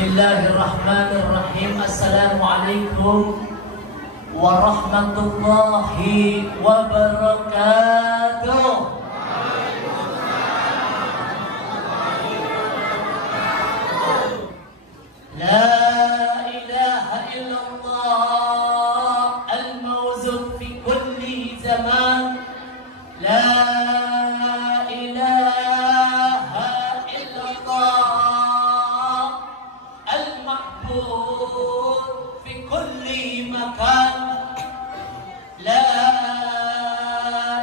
Bismillahirrahmanirrahim. Assalamualaikum warahmatullahi wabarakatuh. La ilaha illallah al-mawjud fi kulli zaman. La في كل مكان. لا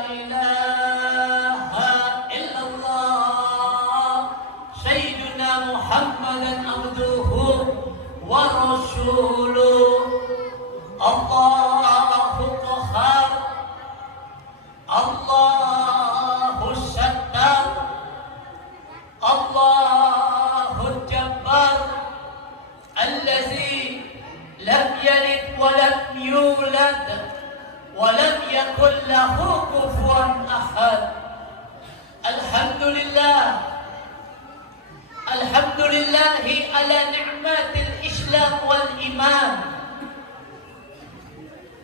إله إلا الله سيدنا محمدا عبده ورسوله. الله قهار، الله الستار، الله الجبار الذي لم يلد ولم يولد ولم يكن له كفوا أحد. الحمد لله، الحمد لله على نعمة الإسلام والإيمان.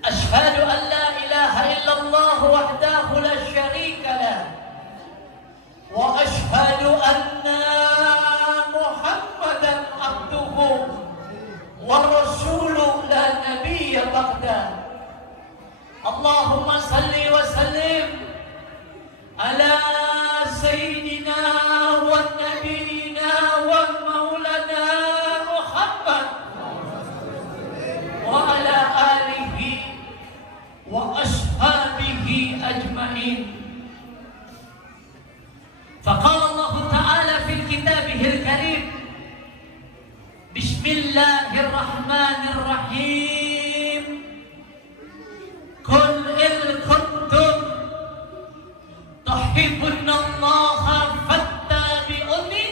أشهد أن لا إله إلا الله وحده لا شريك له، وأشهد أن محمدا عبده والرسول لا نبي بعده. اللهم صل وسلم على سيدنا ونبينا ومولانا محمد وعلى آله وأصحابه أجمعين. فقال الله تعالى في كتابه الكريم: بسم الله الرحمن الرحيم. قل إن كنتم تحبون الله فاتبعوني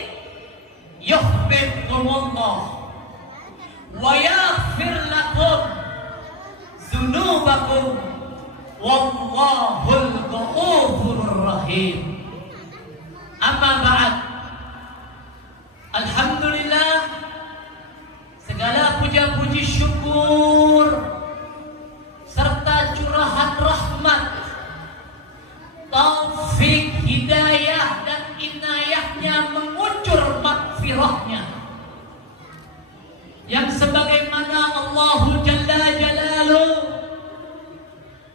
يحببكم الله ويغفر لكم ذنوبكم والله الغفور الرحيم. أما بعد، alhamdulillah, segala puja-puji syukur serta curahan rahmat, taufik, hidayah dan inayahnya mengucur magfirahnya yang sebagaimana Allah Jalla Jalaluh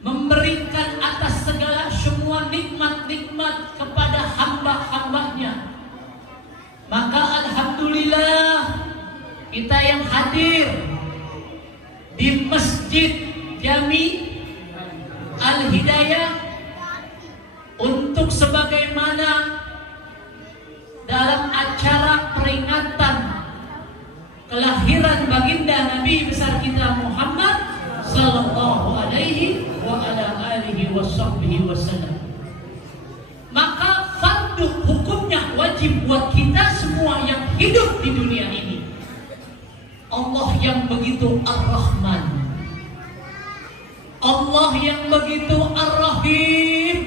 memberikan atas segala semua nikmat-nikmat kepada hamba-hambanya. Maka alhamdulillah, kita yang hadir di Masjid Jami Al-Hidayah untuk sebagaimana dalam acara peringatan kelahiran baginda Nabi besar kita Muhammad sallallahu alaihi wa ala alihi wasallam. Maka fardu hukumnya wajib buat kita semua yang hidup di dunia ini. Allah yang begitu Ar-Rahman, Allah yang begitu Ar-Rahim,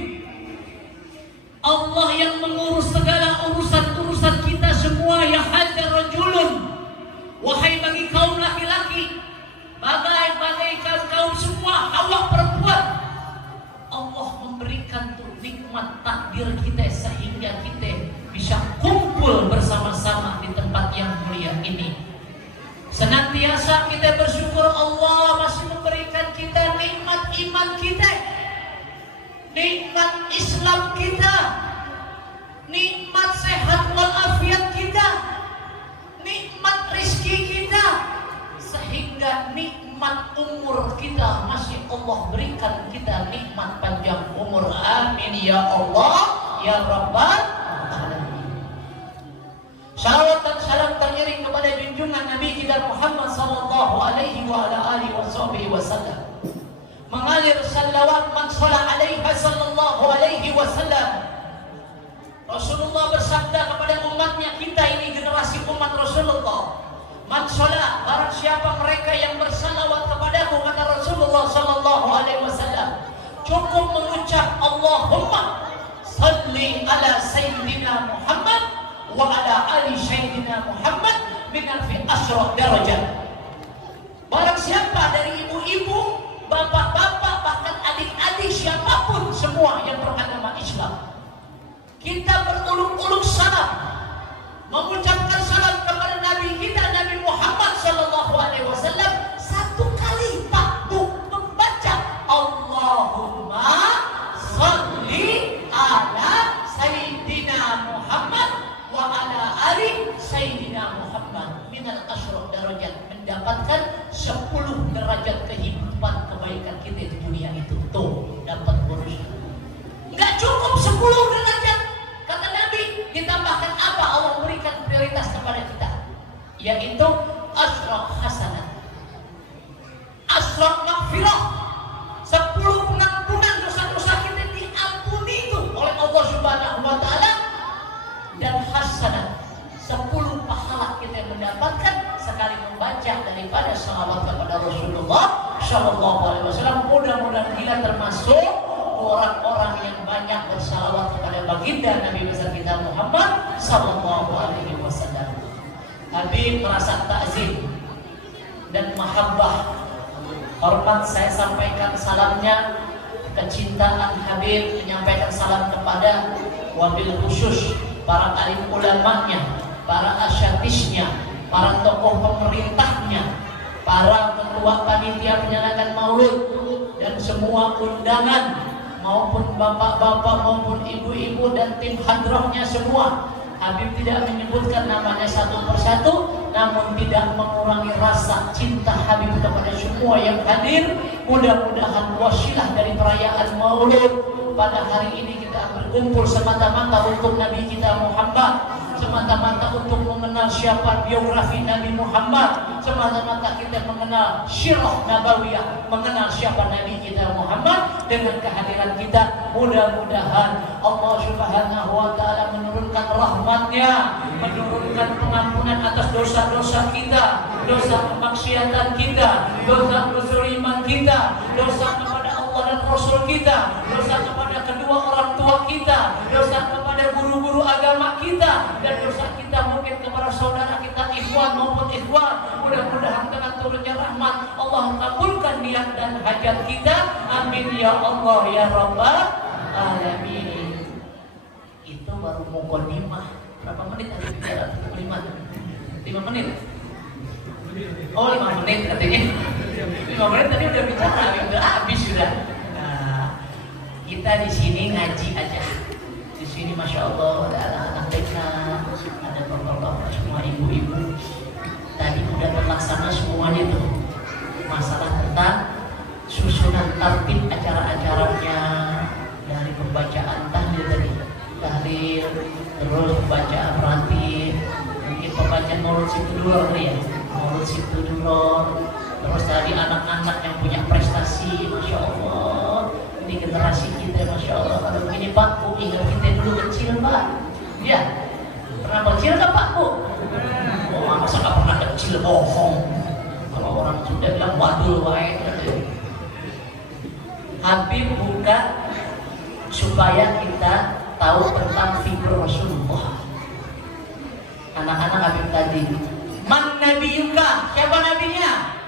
Allah yang mengurus segala urusan-urusan kita semua. Ya hadza rajulun, wahai bagi kaum laki-laki, bagai kaum semua, awak perempuan, Allah memberikan tuh nikmat takdir kita sehingga kita bisa kumpul bersama-sama di tempat yang mulia ini. Senantiasa kita bersyukur Allah masih memberikan kita nikmat iman kita, nikmat Islam kita, nikmat sehat walafiat kita, nikmat rizki kita, sehingga nikmat umur kita masih Allah berikan kita nikmat panjang umur. Amin ya Allah ya Rabbal alamin. Salawat dan salam teriring kepada junjungan Nabi kita Muhammad sallallahu alaihi wa ala alihi wasallam. Mengalir salawat man shalla alaihi sallallahu alaihi wasallam. Rasulullah bersabda kepada umatnya, kita ini generasi umat Rasulullah. Man shalla, barang siapa mereka yang bersalawat kepadaku, kata Rasulullah sallallahu alaihi wasallam, cukup mengucap Allahumma salli ala sayyidina Muhammad wa ala ali sayyidina Muhammad min alfi asyra darajat. Barang siapa dari ibu-ibu, bapak-bapak, bahkan adik-adik, siapapun semua yang beragama Islam, kita berulung-ulung salam, mengucapkan salam kepada Nabi kita Nabi Muhammad sallallahu alaihi wasallam satu kali Pak Bu, membaca Allahumma sholli ala sayyidina Muhammad wa ala ali sayyidina Muhammad minal asyra darajat, mendapatkan 10 derajat kehidupan kebaikan kita di dunia itu. Tuh, dapat bonus. Enggak cukup 10 derajat. Kata Nabi, ditambahkan apa? Allah berikan prioritas kepada kita, yaitu asyra hasanah, asyra maghfirah, 10 pengampunan dosa-dosa kita diampuni itu oleh Allah Subhanahu wa taala, dan hasanah, 10 pahala kita mendapatkan sekali membaca daripada salawat kepada Rasulullah sallallahu alaihi wasallam. Mudah-mudahan kita termasuk orang-orang yang banyak bersalawat kepada baginda Nabi besar kita Muhammad sallallahu alaihi wasallam. Habib merasa takzim dan mahabbah, hormat saya sampaikan salamnya, kecintaan Habib menyampaikan salam kepada wabil khusus para alim ulamanya, para asyatisnya, para tokoh pemerintahnya, para ketua panitia penyelenggaraan maulid, dan semua undangan maupun bapak-bapak maupun ibu-ibu dan tim hadrahnya semua. Habib tidak menyebutkan namanya satu persatu, namun tidak mengurangi rasa cinta Habib kepada semua yang hadir. Mudah-mudahan wasilah dari perayaan Maulid pada hari ini kita berkumpul semata-mata untuk Nabi kita Muhammad, semata-mata untuk mengenal siapa biografi Nabi Muhammad, semata-mata kita mengenal sirah nabawiyah, mengenal siapa Nabi kita Muhammad. Dengan kehadiran kita, mudah-mudahan Allah Subhanahu wa taala menurunkan rahmatnya, menurunkan pengampunan atas dosa-dosa kita, dosa kemaksiatan kita, dosa kezaliman kita, dosa kepada Allah dan Rasul kita, dosa kepada kedua orang tua kita, dosa kepada guru-guru agama kita, dan dosa kita mungkin kepada saudara kita ikhwan maupun ikhwan. Mudah-mudahan dengan turunnya rahmat Allah kabulkan niat dan hajat kita. Amin ya Allah ya Rabbal alamin. Itu baru mukadimah. Berapa menit tadi bicara? 5 menit. Oh 5 menit katanya. 5 menit tadi udah bicara, udah habis sudah. Nah, kita di sini ngaji aja. Di sini masya Allah ada anak-anak TK, ada bapak-bapak semua, ibu-ibu. Tadi udah terlaksana semuanya tuh. Masalah tentang susunan tertib acara-acaranya, dari pembacaan tahlil tadi, tahlil, terus pembacaan ratib, mungkin pembacaan maulid situduror ya, maulid situduror, terus tadi anak-anak yang punya prestasi, masya Allah. Ini generasi kita, masya Allah. Kalau begini Pak Bu, ingat kita dulu kecil Pak, ya pernah kecil nggak Pak Bu? Oh, masa nggak pernah kecil, bohong. Kalau orang sudah bilang wadul wae. Habib buka supaya kita tahu tentang figur Rasulullah. Anak-anak Habib tadi, man nabiyuka, siapa nabinya?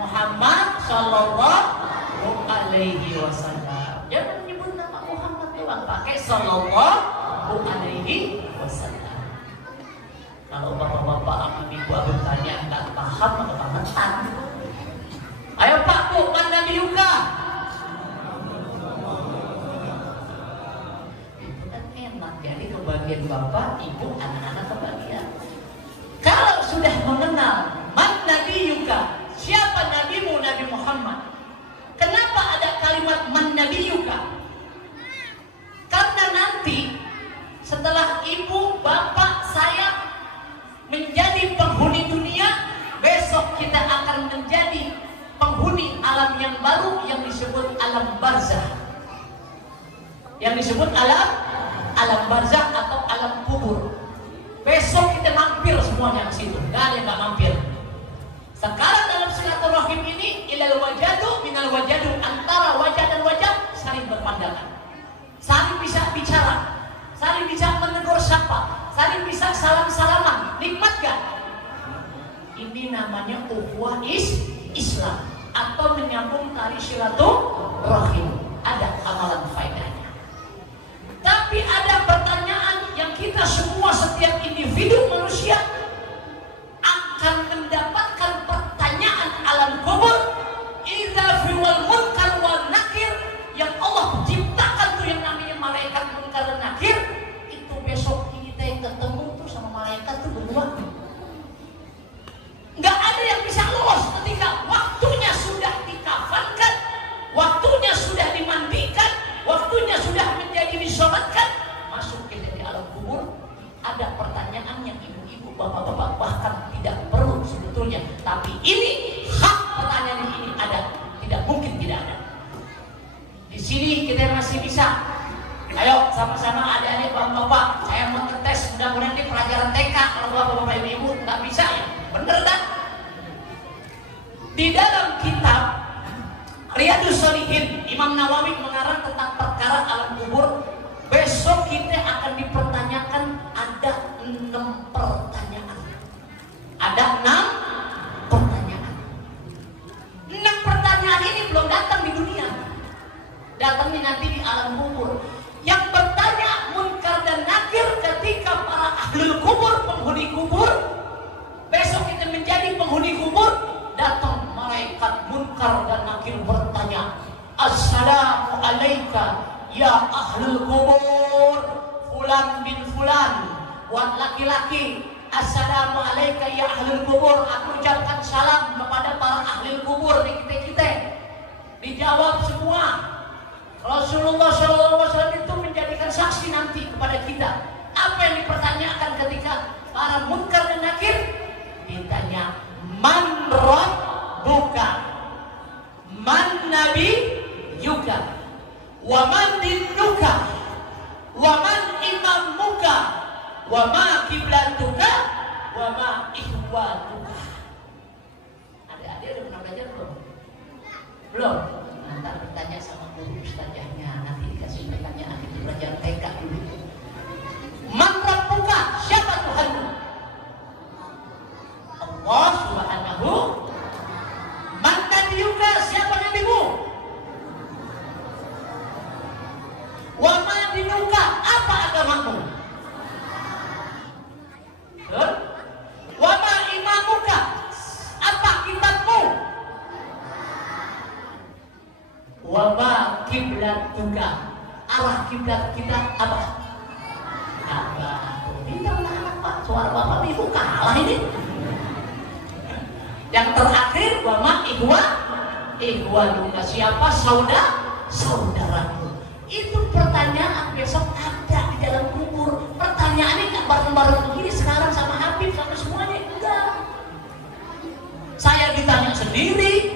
Muhammad sallallahu alaihi wasallam. Jangan menyebut nama Muhammad doang, pakai sallallahu alaihi wasallam. Kalau bapak-bapak sama ibu bertanya nggak paham, nggak kebangetan. Ayo Pak Bu, man nabiyuka? Itu kan enak, jadi kebagian bapak, ibu, anak-anak kebagian. Kalau sudah mengenal man nabiyuka, siapa nabimu Nabi Muhammad? Kenapa ada kalimat man nabiyuka? Karena nanti setelah ibu, bapak, saya menjadi penghuni dunia, besok kita akan menjadi penghuni alam yang baru yang disebut alam barzah. Yang disebut alam barzah atau alam kubur. Besok kita mampir semuanya ke situ. Gak ada yang gak mampir. Sekarang dalam silaturahim ini ilal wajadu minal wajadu, antara wajah dan wajah saling berpandangan, saling bisa bicara, saling bisa menegur sapa, saling bisa salam-salaman. Nikmat gak? Ini namanya ukhuwah Islam atau menyambung tali silaturahim. Ada amalan faedahnya. Tapi ada pertanyaan yang kita semua, setiap individu manusia akan mendapatkan pertanyaan alam kubur. Idza fiwal munkar wal nakir, yang Allah ciptakan tuh yang namanya malaikat munkar dan nakir. Itu besok kita yang ketemu tuh sama malaikat tuh berdua. Nggak ada yang bisa lolos ketika waktunya sudah dikafankan, waktunya sudah dimandikan, waktunya sudah menjadi disolatkan, masuk kita di alam kubur. Ada pertanyaan yang ibu-ibu, bapak-bapak bahkan tidak perlu sebetulnya, tapi ini hak pertanyaan ini ada, tidak mungkin tidak ada. Di sini kita masih bisa. Ayo sama-sama adik-adik, bapak-bapak, saya mau ngetes, mudah-mudahan ini pelajaran TK. Kalau bapak-bapak ibu-ibu nggak bisa ya, bener kan? Di dalam kitab Riyadhus Shalihin, Imam Nawawi mengarang tentang perkara alam kubur. Besok kita akan dipertanyakan ada 6 pertanyaan. Ada 6 pertanyaan. 6 pertanyaan ini belum datang di dunia. Datangnya nanti di alam kubur. Yang bertanya munkar dan nakir ketika para ahlul kubur, penghuni kubur. Besok kita menjadi penghuni kubur. Datang malaikat munkar dan nakir bertanya, Assalamu alayka ya ahlul kubur fulan bin fulan. Buat laki-laki, Assalamu alayka ya ahlul kubur. Aku ucapkan salam kepada para ahlul kubur di kita-kita. Dijawab semua. Rasulullah SAW itu menjadikan saksi nanti kepada kita. Apa yang dipertanyakan ketika para munkar dan nakir? Ditanya, man rabbuka, man nabiyuka, wa man dinuka, wa man imamuka, wa ma kiblatuka, wa ma ikhwatuka. Adik-adik udah pernah belajar belum? Belum? Nanti bertanya sama guru ustazahnya, nanti dikasih pertanyaan itu belajar TK dulu. Man rabbuka, siapa Tuhanmu? Allah subhanahu. Man nabiyuka, siapa nabimu? Wa ma dinuka, apa agamamu? Wa ma imamuka, apa kitabmu? Wa ma kiblatuka, arah kiblat kita apa? Apa? Ini anak Pak, suara bapak ibu kalah ini. Yang terakhir, wa ma ikhwanuka, siapa saudaramu? Itu pertanyaan besok ada di dalam kubur. Pertanyaannya nggak bareng-bareng begini sekarang sama Habib sama semuanya, enggak. Saya ditanya sendiri,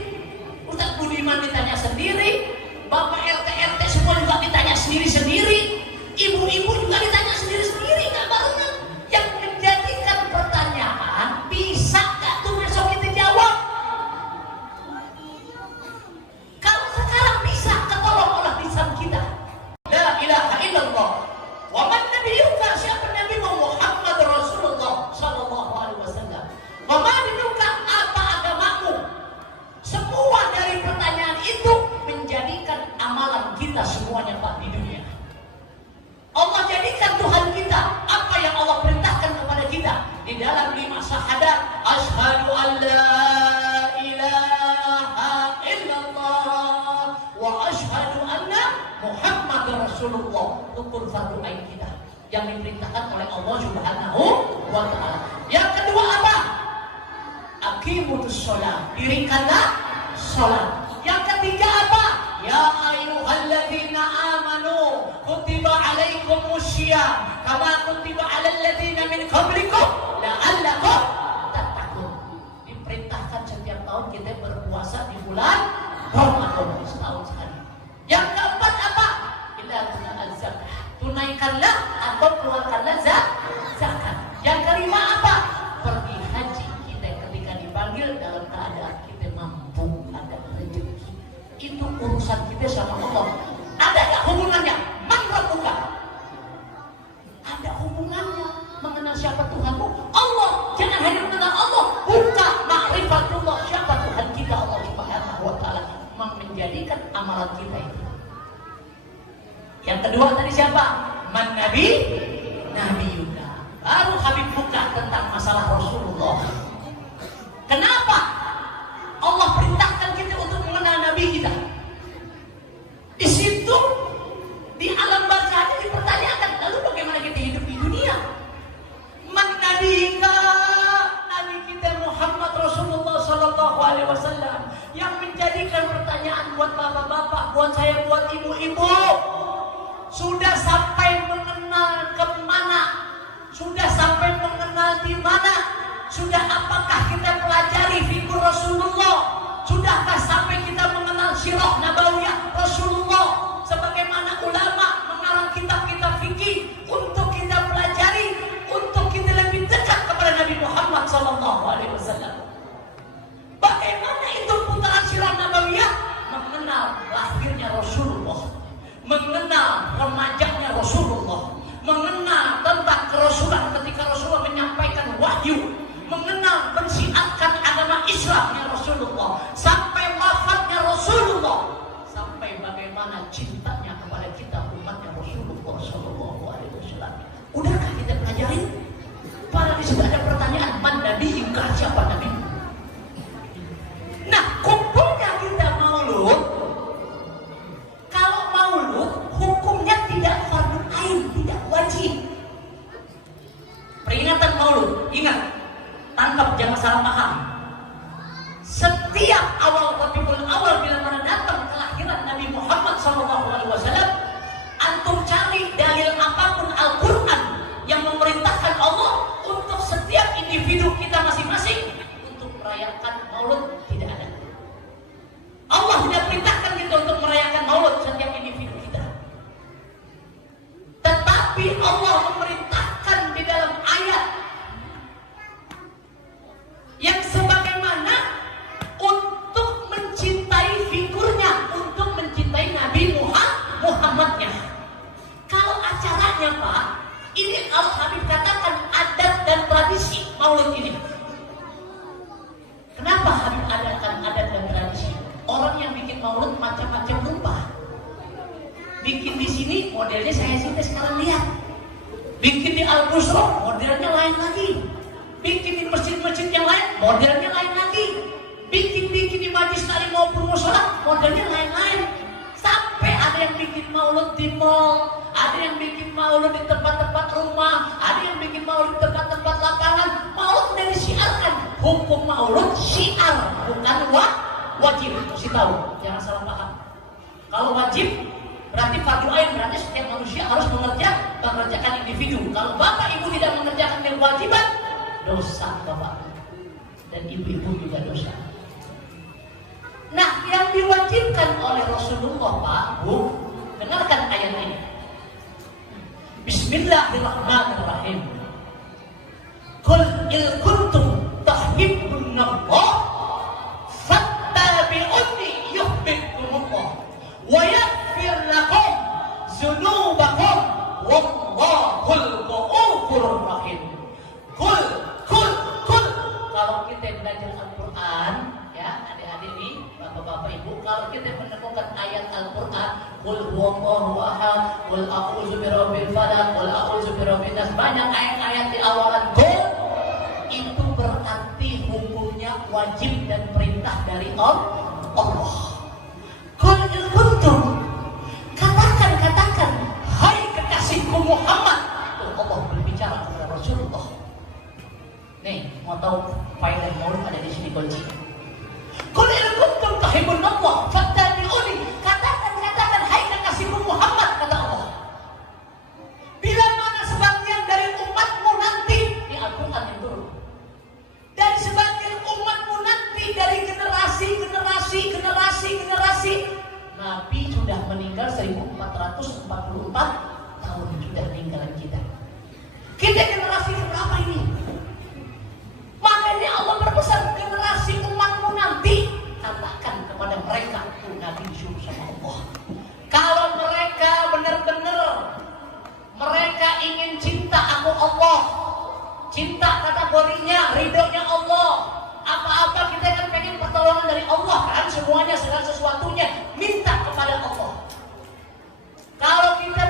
Ustaz Budiman ditanya sendiri, Bapak RT semua juga ditanya sendiri-sendiri, ibu-ibu juga ditanya sendiri-sendiri, nggak barengan. Yang menjadikan pertanyaan, bisa nggak tuh besok kita jawab? Kalau sekarang bisa, ketolong oleh lisan kita. La ilaha illallah. Wa man nabiyuka, siapa Nabi Muhammad Rasulullah sallallahu alaihi wasallam. Wa ma dinuka, apa agamamu? Semua dari pertanyaan itu menjadikan amalan kita semuanya Pak di dunia. Allah jadikan Tuhan kita apa yang Allah perintahkan kepada kita di dalam 5 syahadat. Asyhadu an la ilaha illallah wa asyhadu anna Muhammadar Rasulullah. Rukun fardu ain kita yang diperintahkan oleh Allah Subhanahu wa taala. Yang kedua apa? Aqimus shalah, dirikanlah salat. Yang ketiga apa? Ya ayyuhalladzina amanu kutiba alaikumussyiyam kama kutiba alal ladzina min qablikum la'allakum tattaqun. Diperintahkan setiap tahun kita berpuasa di bulan Ramadan setahun sekali. Yang keempat apa? Ila tunal zakah, tunaikanlah atau keluarkanlah zakat. Yang kelima apa? Pergi haji kita ketika dipanggil dalam keadaan kita mampu, ada rezeki. Itu urusan kita sama Allah. Ada nggak hubungannya? Man rabbuka? Ada hubungannya mengenal siapa Tuhanmu. Allah, jangan hanya mengenal Allah, buka Yang kedua tadi siapa? Man Nabi Yuda. Baru Habib buka tentang masalah Rasulullah. Kenapa Allah perintahkan kita untuk mengenal Nabi kita? Di situ di alam barzah dipertanyakan, lalu bagaimana kita hidup di dunia? Man nabiyika, Nabi kita Muhammad Rasulullah Sallallahu Alaihi Wasallam, yang menjadikan pertanyaan buat bapak-bapak, buat saya, buat ibu-ibu. Sudah sampai mengenal kemana? Sudah sampai mengenal di mana? Sudah apakah kita pelajari figur Rasulullah? Sudahkah sampai kita mengenal sirah nabawiyah Rasulullah? Sebagaimana ulama mengarang kitab-kitab fikih untuk kita pelajari, untuk kita lebih dekat kepada Nabi Muhammad SAW. Bagaimana itu putaran sirah nabawiyah? Mengenal lahirnya Rasulullah, mengenal remajanya Rasulullah, mengenal tentang kerasulan ketika Rasulullah menyampaikan wahyu, mengenal mensiarkan agama Islamnya Rasulullah, sampai wafatnya Rasulullah, sampai bagaimana cintanya kepada kita umatnya Rasulullah Sallallahu Alaihi Wasallam. Udahkah kita pelajari? Pada di situ ada pertanyaan, man Nabi Yuka, siapa Nabi? Nah, kumpulnya kita maulud. Kalau maulud hukumnya tidak fardhu ain, tidak wajib. Peringatan maulud, ingat, tangkap jangan salah paham. Setiap awal Rabiul Awal bila mana datang kelahiran Nabi Muhammad SAW, antum cari dalil apapun Al-Quran yang memerintahkan Allah untuk setiap individu kita masing-masing untuk merayakan maulud, tidak ada. Allah tidak perintahkan kita untuk merayakan maulud setiap individu kita. Tetapi Allah memerintahkan di dalam ayat yang sebagaimana untuk mencintai figurnya, untuk mencintai Nabi Muhammadnya. Kalau acaranya Pak, ini kalau Habib katakan adat dan tradisi maulud ini. Kenapa Habib adakan adat dan tradisi? Orang yang bikin maulud macam-macam rupa. Bikin di sini modelnya saya sekarang lihat. Bikin di Al-Busra modelnya lain lagi. Bikin di masjid-masjid yang lain modelnya lain lagi. Bikin di majlis taklim maupun mushola modelnya lain-lain. Sampai ada yang bikin maulud di mall, ada yang bikin maulud di tempat-tempat rumah, ada yang bikin maulud di tempat-tempat lapangan. Maulud sudah disiarkan. Hukum maulud syiar, bukan wajib. Mesti tahu, jangan salah paham. Kalau wajib berarti fardhu ain, berarti setiap manusia harus mengerjakan individu. Kalau bapak ibu tidak mengerjakan kewajiban, dosa bapak dan ibu-ibu juga dosa. Nah, yang diwajibkan oleh Rasulullah Pak Bu, dengarkan ayat ini. Bismillahirrahmanirrahim. Qul in kuntum tuhibbunallah fattabi'uni yuhibbukumullah wa yaghfir lakum dzunubakum wallahul ghafurur rahim. Qul kalau kita belajar Al-Quran, ya adik-adik nih, bapak-bapak ibu, kalau kita menemukan ayat Al-Quran, qul huwallahu ahad, qul a'udzu birabbil falaq, qul a'udzu birabbin nas, banyak ayat-ayat di awalan qul, itu berarti hukumnya wajib dan perintah dari Allah. Qul in kuntum, katakan, hai kekasihku Muhammad. Allah berbicara kepada Rasulullah. Nih, mau tahu faedah maulud ada di sini kunci. Qul in kuntum tuhibbunallah fattabi'uni. Katakan, hai kekasihku Muhammad, kata Allah. Bila mana sebagian dari umatmu nanti, di Al-Quran yang turun, dari sebagian umatmu nanti, dari generasi, Nabi sudah meninggal 1444 tahun sudah meninggalan kita. Kita generasi berapa ini? Makanya Allah berpesan generasi umatmu nanti, katakan kepada mereka, itu Nabi disuruh sama Allah. Kalau mereka benar-benar mereka ingin cinta aku Allah, cinta kategorinya, ridhonya Allah, apa-apa kita kan pengen pertolongan dari Allah kan, semuanya segala sesuatunya minta kepada Allah. Kalau kita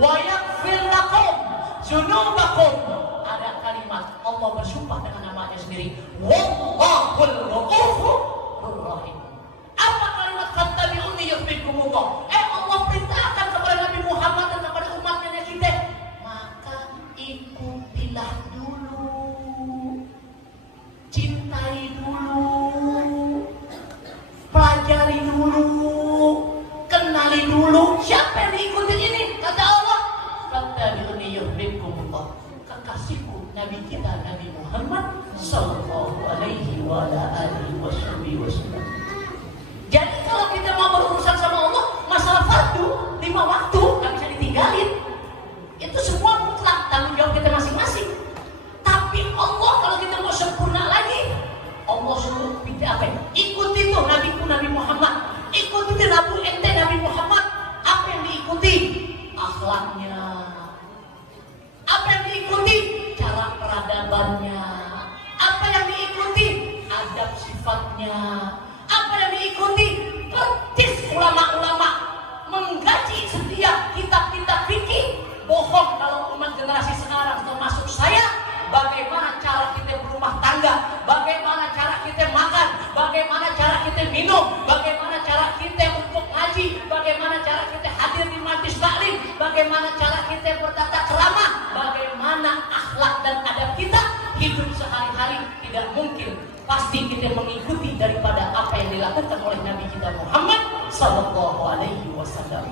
wa yaghfir lakum dzunubakum. Ada kalimat Allah bersumpah dengan namanya sendiri, wallahul ghafurur rahim. Apa kalimat fattabi'uni yuhibbukumullah? Allah perintahkan kepada Nabi Muhammad dan kepada umatnya kita, maka ikutilah dulu, cintai dulu, pelajari dulu, kenali dulu. Siapa yang diikuti ini? Kata Allah, fattabi'uni yuhibbukumullah. Kekasihku Nabi kita Nabi Muhammad sallallahu alaihi wa ala alihi wasallam. Jadi kalau kita mau berurusan sama Allah, masalah fardu 5 waktu nggak bisa ditinggalin. Itu semua mutlak tanggung jawab kita masing-masing. Tapi Allah kalau kita mau sempurna lagi, Allah suruh kita apa? Ikuti tuh Nabiku Nabi Muhammad. Ikuti Nabi ente Nabi Muhammad. Apa yang diikuti? Akhlaknya. Apa yang diikuti? Cara peradabannya. Apa yang diikuti? Adab sifatnya. Apa yang diikuti? Persis ulama-ulama menggaji setiap kitab-kitab fikih. Bohong kalau umat generasi sekarang termasuk saya. Bagaimana cara kita berumah tangga, bagaimana cara kita makan, bagaimana cara kita minum, bagaimana cara kita untuk ngaji, bagaimana cara kita hadir di majlis taklim, bagaimana cara kita bertata krama, bagaimana akhlak dan adab kita hidup sehari-hari. Tidak mungkin, pasti kita mengikuti daripada apa yang dilakukan oleh Nabi kita Muhammad sallallahu alaihi wasallam.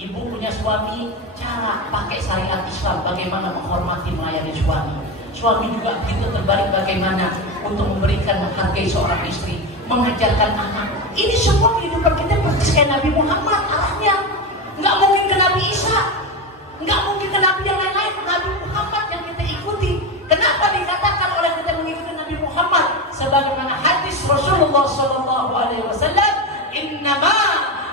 Ibu punya suami, cara pakai syariat Islam, bagaimana menghormati melayani suami. Suami juga begitu terbalik, bagaimana untuk memberikan menghargai seorang istri, mengajarkan anak. Ini semua kehidupan kita persis kayak Nabi Muhammad arahnya. Nggak mungkin ke Nabi Isa, nggak mungkin ke Nabi yang lain-lain. Nabi Muhammad yang kita ikuti. Kenapa dikatakan oleh kita mengikuti Nabi Muhammad? Sebagaimana hadis Rasulullah sallallahu alaihi wasallam, innama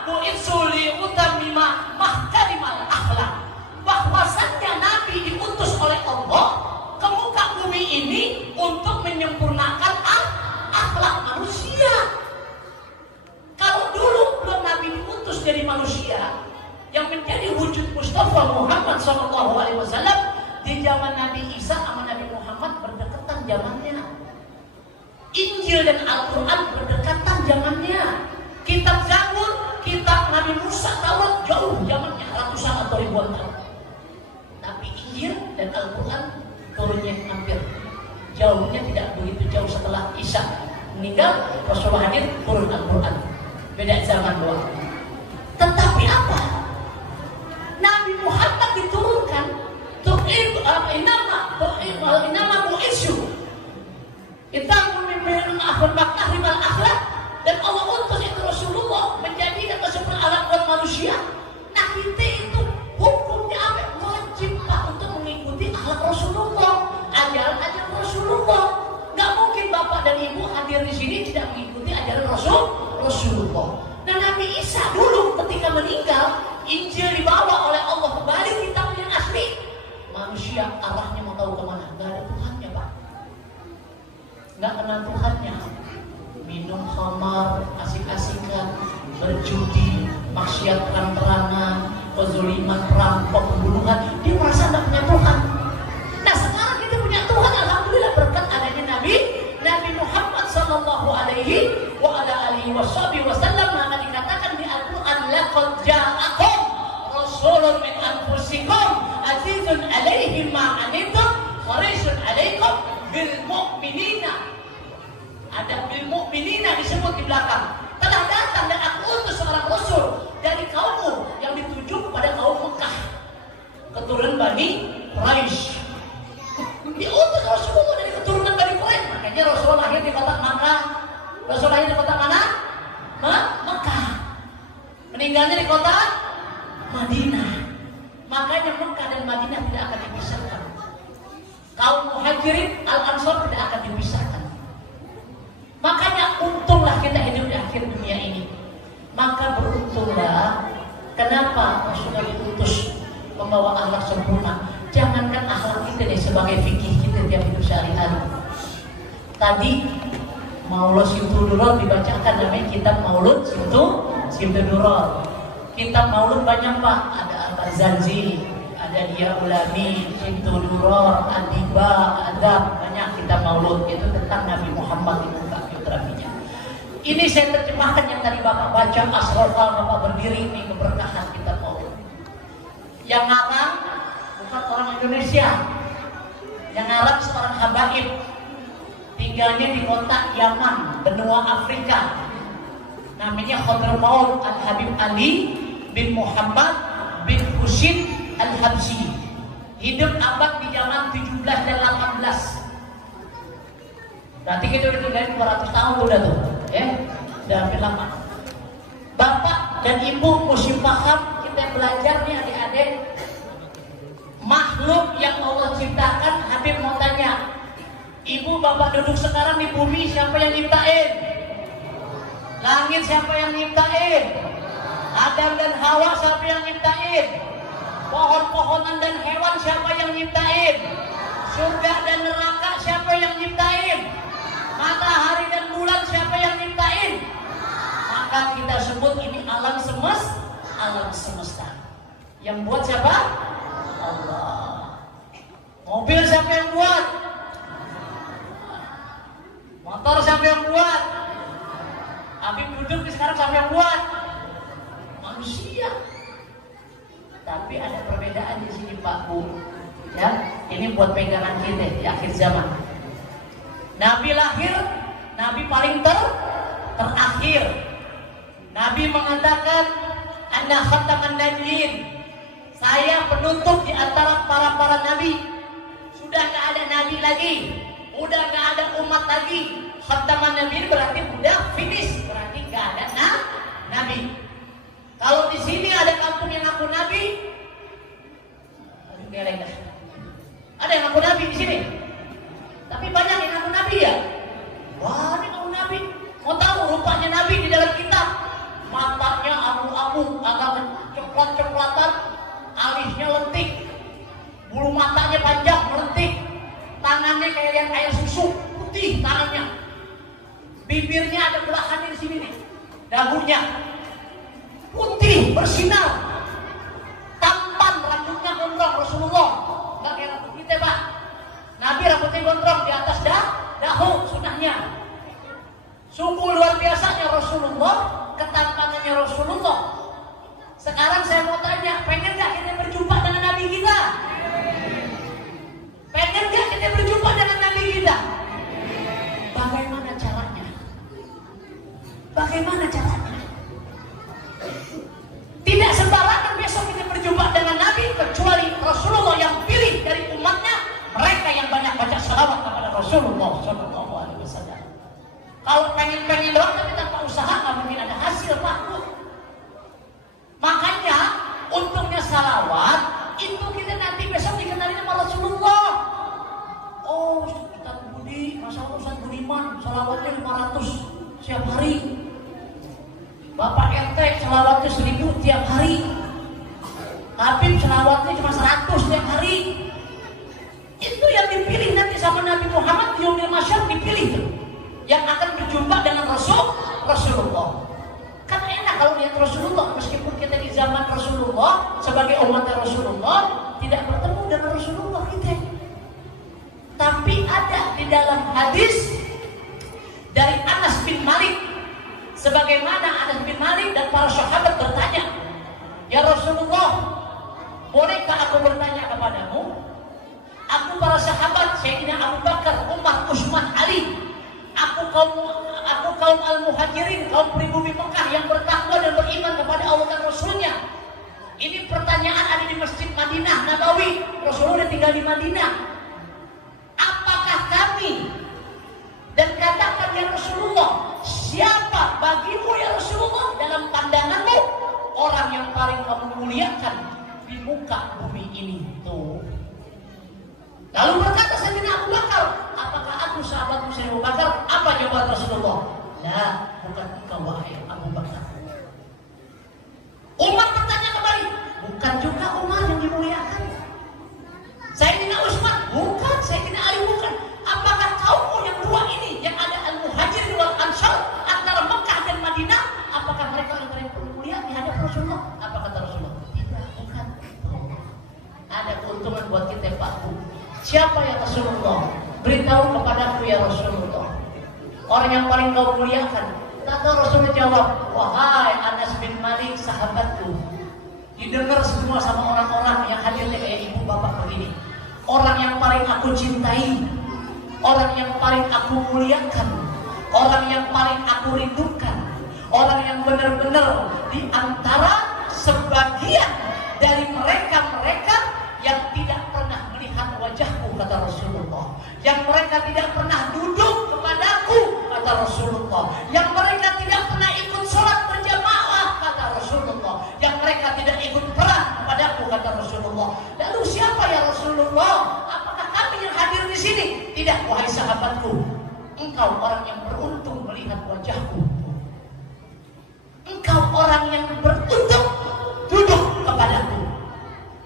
bu'itsu li'utammima mahkarimal akhlak. Bahwasannya Nabi diutus oleh Allah ke muka bumi ini untuk menyempurnakan akhlak manusia. Kalau dulu belum Nabi diutus jadi manusia, yang menjadi wujud Mustafa Muhammad SAW di zaman Nabi Isa sama Nabi Muhammad berdekatan zamannya. Injil dan Al-Quran berdekatan zamannya. Kitab Zabur, kitab Nabi Musa, Taurat jauh zamannya, ratusan atau ribuan tahun. Tapi Injil dan Al-Quran turunnya hampir jauhnya tidak begitu jauh setelah Isa meninggal, Rasulullah hadir, turun Al-Quran. Beda zaman doang. Tetapi apa? Nabi Muhammad diturunkan inama bu'itsu kita memimpin makarimal akhlak, dan Allah utus itu Rasulullah menjadikan kesempurnaan alam buat manusia. Nah kita itu hukumnya apa? Wajib Pak untuk mengikuti akhlak Rasulullah, ajaran-ajaran Rasulullah. Nggak mungkin bapak dan ibu hadir di sini tidak mengikuti ajaran Rasulullah. Nah Nabi Isa dulu ketika meninggal, Injil dibawa oleh Allah kembali, kitab yang asli. Manusia arahnya mau tahu kemana? Nggak ada Tuhannya Pak. Nggak kenal Tuhannya. Minum khamar, asik-asikan, berjudi, maksiat terang-terangan, kezaliman, perampok, pembunuhan. Dia merasa nggak punya Tuhan. Nah sekarang kita punya Tuhan, alhamdulillah berkat adanya Nabi Muhammad sallallahu alaihi wa ala alihi wasallam. Maka dikatakan di Al-Quran, laqad ja'akum rasulun min anfusikum azizun alaihi ma anittum harisun alaikum bil mu'minina. Ada bil mu'minina disebut di belakang. Telah datang dan aku utus seorang rasul dari kaummu yang dituju kepada kaum Mekah, keturunan Bani Quraisy. Diutus Rasulullah dari keturunan Bani Quraisy. Makanya Rasul lahir di kota Makkah. Rasul lahir di kota mana? Mekah. Meninggalnya di kota Madinah. Makanya Mekah dan Madinah tidak akan dipisahkan. Kaum Muhajirin Al-Ansar tidak akan dipisahkan. Makanya untunglah kita hidup di akhir dunia ini. Maka beruntunglah. Kenapa Rasulullah diutus membawa akhlak sempurna? Jangankan akhlak kita deh, sebagai fikih kita tiap hidup sehari-hari. Tadi Maulud Simtuduror dibacakan, namanya kitab Maulud Simtuduror. Kitab Maulud banyak Pak. Ada Al-Zanzi, ada dia Ulami, Sintu Duror, Adiba, Adab, banyak kita maulud itu tentang Nabi Muhammad itu biografinya. Ini saya terjemahkan yang tadi Bapak baca, Asrofal Bapak berdiri, ini keberkahan kita maulud. Yang ngarang bukan orang Indonesia, yang ngarang seorang habaib, tinggalnya di kota Yaman, benua Afrika. Namanya Hadramaut Al-Habib Ali bin Muhammad bin Husin Al-Habsyi. Hidup abad di zaman 17 dan 18. Berarti kita udah tinggalin 200 tahun udah tuh, ya? Udah hampir lama. Bapak dan Ibu mesti paham, kita belajar nih adik-adik. Makhluk yang Allah ciptakan, Habib mau tanya, Ibu Bapak duduk sekarang di bumi, siapa yang nyiptain? Langit siapa yang nyiptain? Adam dan Hawa siapa yang nyiptain? Pohon-pohonan dan hewan siapa yang nyiptain? Surga dan neraka siapa yang nyiptain? Matahari dan bulan siapa yang nyiptain? Maka kita sebut ini alam semesta. Yang buat siapa? Allah. Mobil siapa yang buat? Motor siapa yang buat? Habib duduk sekarang siapa yang buat? Manusia. Tapi ada perbedaan di sini Pak Bu. Ya, ini buat pegangan kita di akhir zaman. Nabi lahir, Nabi paling terakhir. Nabi mengatakan, Ana khataman nabiyyin. Saya penutup di antara para nabi. Sudah gak ada nabi lagi, udah gak ada umat lagi. Khataman nabiyyin berarti udah finish, berarti gak ada nabi. Kalau di sini ada kampung yang ngaku nabi, ada yang ngaku nabi di sini. Tapi banyak yang ngaku nabi ya. Wah, ini ngaku nabi. Mau tahu rupanya nabi di dalam kitab? Matanya abu-abu, agak coklat-coklatan, alisnya lentik, bulu matanya panjang melentik, tangannya kayak lihat air susu, putih tangannya. Bibirnya ada belahannya di sini nih, dagunya putih bersinar, tampan, rambutnya gondrong. Rasulullah nggak kayak rambut kita Pak. Nabi rambutnya gondrong di atas dahu sunahnya. Sungguh luar biasanya Rasulullah, ketampanannya Rasulullah. Sekarang saya mau tanya, pengen nggak kita berjumpa dengan Nabi kita? Pengen nggak kita berjumpa dengan Nabi kita? Bagaimana caranya? Bagaimana caranya? Tidak sembarangan besok kita berjumpa dengan Nabi, kecuali Rasulullah yang pilih dari umatnya, mereka yang banyak baca salawat kepada Rasulullah SAW. Kalau pengen doang tapi tanpa usaha nggak mungkin ada hasil Pak. Makanya untungnya salawat itu kita nanti besok dikenali sama Rasulullah. Oh, Ustaz Budi, Masya Allah Ustaz Budiman salawatnya 500 setiap hari. Bapak RT salawatnya 1000 tiap hari. Habib salawatnya cuma 100 tiap hari. Itu yang dipilih nanti sama Nabi Muhammad di yaumil mahsyar, dipilih tuh. Yang akan berjumpa dengan Rasulullah. Kan enak kalau lihat Rasulullah, meskipun kita di zaman Rasulullah sebagai umat Rasulullah tidak bertemu dengan Rasulullah kita. Tapi ada di dalam hadis dari Anas bin Malik, sebagaimana Anas bin Malik dan para sahabat bertanya, "Ya Rasulullah, bolehkah aku bertanya kepadamu?" Aku para sahabat Sayyidina Abu Bakar, Umar, Utsman, Ali. Aku kaum al-muhajirin, kaum pribumi Mekah yang bertakwa dan beriman kepada Allah dan Rasulnya. Ini pertanyaan ada di Masjid Madinah Nabawi. Rasulullah tinggal di Madinah. Apakah kami, dan katakan ya Rasulullah, siapa bagimu ya Rasulullah dalam pandanganmu orang yang paling kamu muliakan di muka bumi ini? Tuh. Lalu berkata Sayyidina Abu Bakar, apakah aku sahabatmu Sayyidina Abu Bakar? Apa jawaban Rasulullah? Nah, bukan engkau wahai Abu Bakar. Umar bertanya kembali, bukan juga Umar yang dimuliakan? Sayyidina Utsman, bukan. Sayyidina Ali, bukan. Apakah kaummu yang dua ini, yang ada al-muhajirin wal ansar antara Mekah dan Madinah, apakah mereka yang paling mulia di hadapan Rasulullah? Apa kata Rasulullah? Tidak, bukan. buat kita, Pak Bu. Siapa ya Rasulullah? Beritahu kepadaku ya Rasulullah. Orang yang paling kau muliakan. Maka Rasulullah jawab, wahai Anas bin Malik sahabatku. Didengar semua sama orang-orang yang hadirnya kayak ibu bapak begini. Orang yang paling aku cintai, orang yang paling aku muliakan, orang yang paling aku rindukan, orang yang benar-benar di antara sebagian dari mereka-mereka yang tidak pernah melihat wajahku, kata Rasulullah. Yang mereka tidak pernah duduk kepadaku, kata Rasulullah. Yang mereka tidak pernah ikut sholat berjamaah, kata Rasulullah. Yang mereka tidak ikut perang kepadaku, kata Rasulullah. Lalu siapa ya Rasulullah? Apakah kami yang hadir di sini? Tidak, wahai sahabatku. Engkau orang yang beruntung melihat wajahku. Engkau orang yang beruntung duduk kepadaku.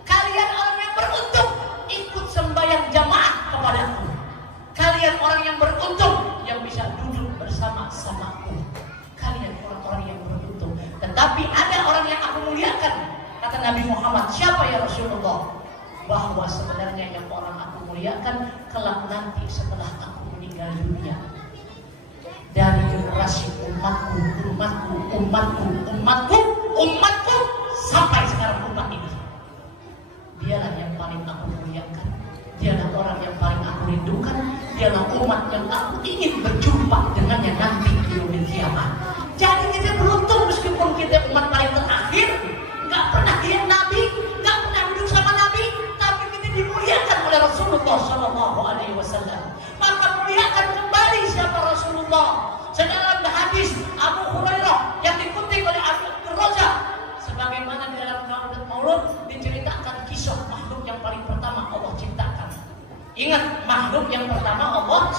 Kalian orang yang beruntung ikut sembahyang jamaah kepadaku. Kalian orang yang beruntung yang bisa duduk bersama-samaku. Kalian orang-orang yang beruntung. Tetapi ada orang yang aku muliakan, kata Nabi Muhammad. Siapa ya Rasulullah? Bahwa sebenarnya yang orang aku muliakan kelak nanti setelah aku meninggal dunia, dari generasi umatku sampai sekarang umat ini, dialah yang paling aku muliakan, dialah orang yang paling aku rindukan, dialah umat yang aku ingin berjumpa dengannya nanti di yaumil kiamat. Jadi kita beruntung meskipun kita umat paling terakhir, nggak pernah lihat Nabi, nggak pernah duduk sama Nabi, tapi kita dimuliakan oleh Rasulullah SAW. Maka muliakan kembali siapa Rasulullah. Sedalam hadis Abu Hurairah yang dikutip oleh Abdul Razak, sebagaimana di dalam Kaudat Maulud diceritakan kisah makhluk yang paling pertama Allah ciptakan. Ingat, makhluk yang pertama Allah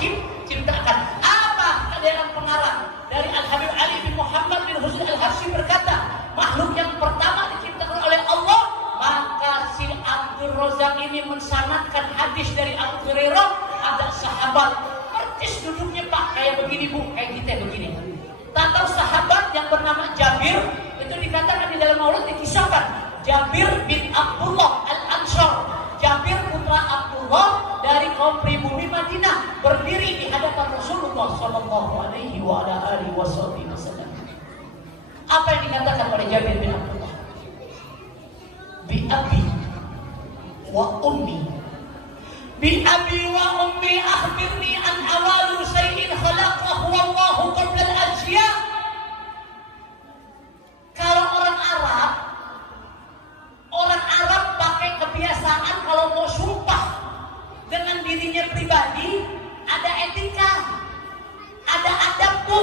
ciptakan. Apa dalam pengarang dari Al-Habib Ali bin Muhammad bin Husain Al-Habsyi berkata, makhluk yang pertama diciptakan oleh Allah. Maka si Abdul Razak ini mensanadkan hadis dari Abu Hurairah, ada sahabat persis duduknya Pak kayak begini Bu, kayak kita begini. Tak tahu sahabat yang bernama Jabir, itu dikatakan di dalam Maulid dikisahkan, Jabir bin Abdullah Al-Ansar. Jabir putra Abdullah dari kaum pribumi Madinah berdiri di hadapan Rasulullah sallallahu alaihi wasallam. Apa yang dikatakan oleh Jabir bin Abdullah? Bi abi wa ummi, bi abi wa ummi akhbirni an awalu shay'in khalaqahu Allahu qabla al-asya. Kalau orang Arab pakai kebiasaan kalau mau sumpah dengan dirinya pribadi, ada etika, ada adab Bu,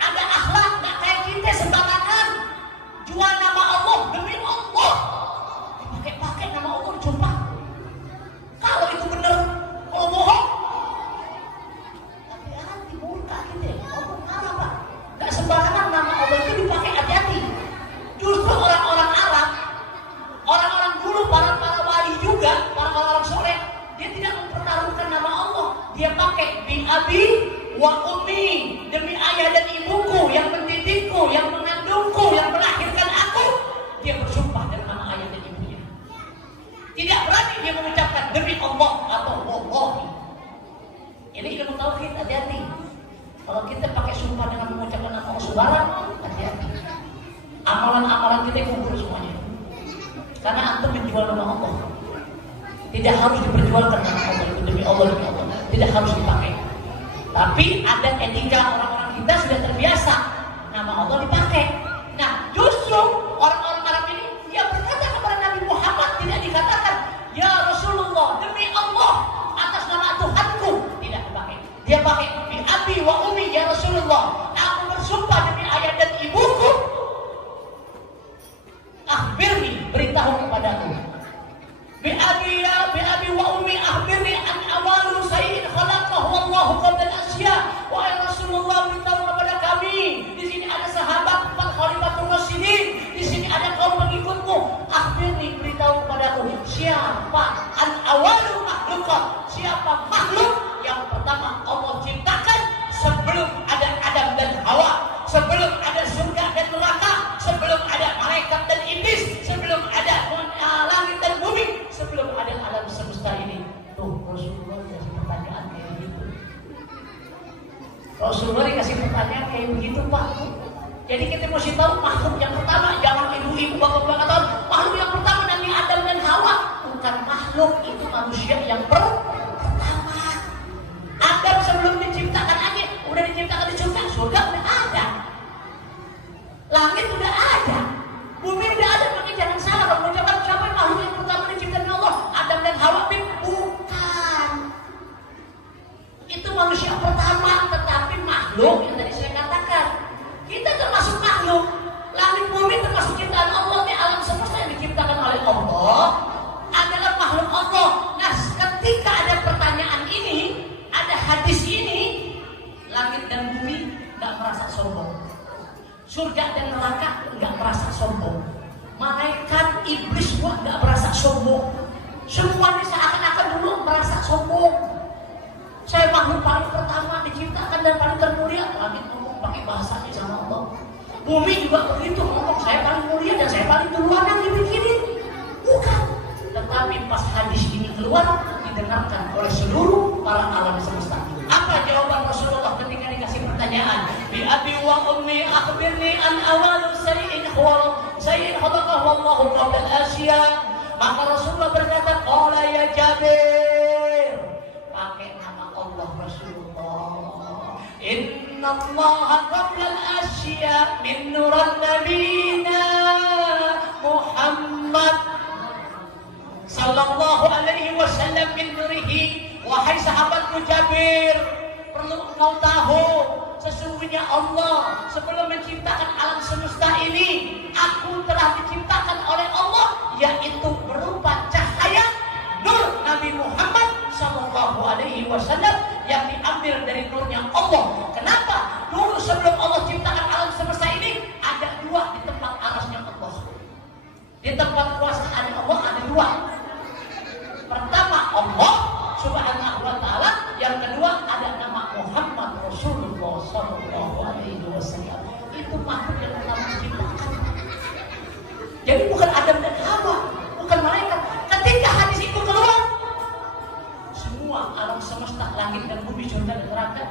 ada akhlak, nggak kayak kita sembarangan jual nama Allah demi Allah, dipakai nama Allah sumpah. Kalau itu benar, kalau bohong, hati-hati murka kita. Ngomong apa Pak? Nggak sembarangan nama Allah itu dipakai, hati-hati. Justru orang-orang Arab, orang-orang dulu, para wali juga, para orang soleh, dia tidak mempertaruhkan nama Allah. Dia pakai bin abi wa ummi, demi ayah dan ibuku yang mendidikku, yang mengandungku, yang melahirkan aku. Dia bersumpah dengan nama ayah dan ibunya. Tidak berani dia mengucapkan demi Allah atau wallahi. Ini ilmu tauhid, hati-hati. Kalau kita pakai sumpah dengan mengucapkan nama Allah sembarang, hati-hati. Amalan-amalan kita kubur semuanya. Karena antum menjual nama Allah. Tidak harus diperjualkan nama Allah itu demi Allah, demi Allah. Tidak harus dipakai. Tapi ada etika orang-orang kita sudah terbiasa nama Allah dipakai. Nah, justru orang-orang Arab ini dia berkata kepada Nabi Muhammad, tidak dikatakan ya Rasulullah demi Allah atas nama Tuhanku, tidak dipakai. Dia pakai bi abi wa ummi ya Rasulullah. Aku bersumpah demi ayah dan ibuku. Akhbirni, beritahu kepadaku. Bi abi wa ummi akhbirni an awalu shay'in khalaqahu Allahu qabla al-asya. Wahai Rasulullah, beritahu kepada kami. Di sini ada sahabat 4 khalifatul rasyidin. Di sini ada kaum pengikutmu. Akhbirni, beritahu kepadaku. Siapa an awalu makhluqat? Siapa makhluk yang pertama Allah ciptakan sebelum ada Adam dan Hawa, sebelum ada surga dan neraka, sebelum ada malaikat dan iblis, sebelum ada langit dan bumi, sebelum ada alam kayak begitu Pak. Jadi kita mesti tahu makhluk yang pertama, jangan ibu-ibu bapak-bapak tahu makhluk yang pertama Nabi Adam dan Hawa bukan makhluk, itu manusia yang pertama. Adam sebelum diciptakan aja udah diciptakan di surga udah ada, langit udah ada, bumi udah ada. Makanya jangan salah kalau mengucapkan siapa makhluk yang pertama diciptakan Allah, Adam dan Hawa, bukan. Itu manusia pertama, tetapi makhluk yang tadi saya katakan. Kita termasuk makhluk. Langit bumi termasuk ciptaan Allah. Di alam semesta yang diciptakan oleh Allah adalah makhluk Allah. Nah, ketika ada pertanyaan ini, ada hadis ini, langit dan bumi gak merasa sombong, surga dan neraka gak merasa sombong, malaikat iblis pun gak merasa sombong. Semuanya seakan-akan dulu merasa sombong. Saya makhluk paling pertama diciptakan dan paling termulia. Langit ngomong pakai bahasanya sama Allah. Bumi juga begitu ngomong, saya paling mulia dan saya paling duluan yang dipikirin. Bukan. Tetapi pas hadis ini keluar, didengarkan oleh seluruh para alam semesta. Apa jawaban Rasulullah ketika dikasih pertanyaan? Bi abi wa ummi akhbirni an awal sayyidin khalaqahu Allah qabla al-asya. Maka Rasulullah berkata, qala ya Jabir, pakai nama Allah Rasulullah. Inna Allah qabla al-asya min nuran nabina Muhammad sallallahu alaihi wasallam min nurihi. Wahai sahabatku Jabir, perlu engkau tahu sesungguhnya Allah sebelum menciptakan alam semesta ini, aku telah diciptakan oleh Allah, yaitu berupa cahaya nur Nabi Muhammad sallallahu alaihi wasallam yang diambil dari nurnya Allah. Kenapa? Dulu sebelum Allah ciptakan alam semesta ini ada dua di tempat arasnya Allah. Di tempat kuasaan Allah ada dua. Pertama Allah Subhanahu wa ta'ala, yang kedua ada nama Muhammad Rasulullah sallallahu alaihi wasallam. Itu makhluk yang pertama diciptakan. Jadi bukan Adam dan Hawa, bukan malaikat. Ketika hadis itu keluar, semua alam semesta, langit dan bumi, surga dan neraka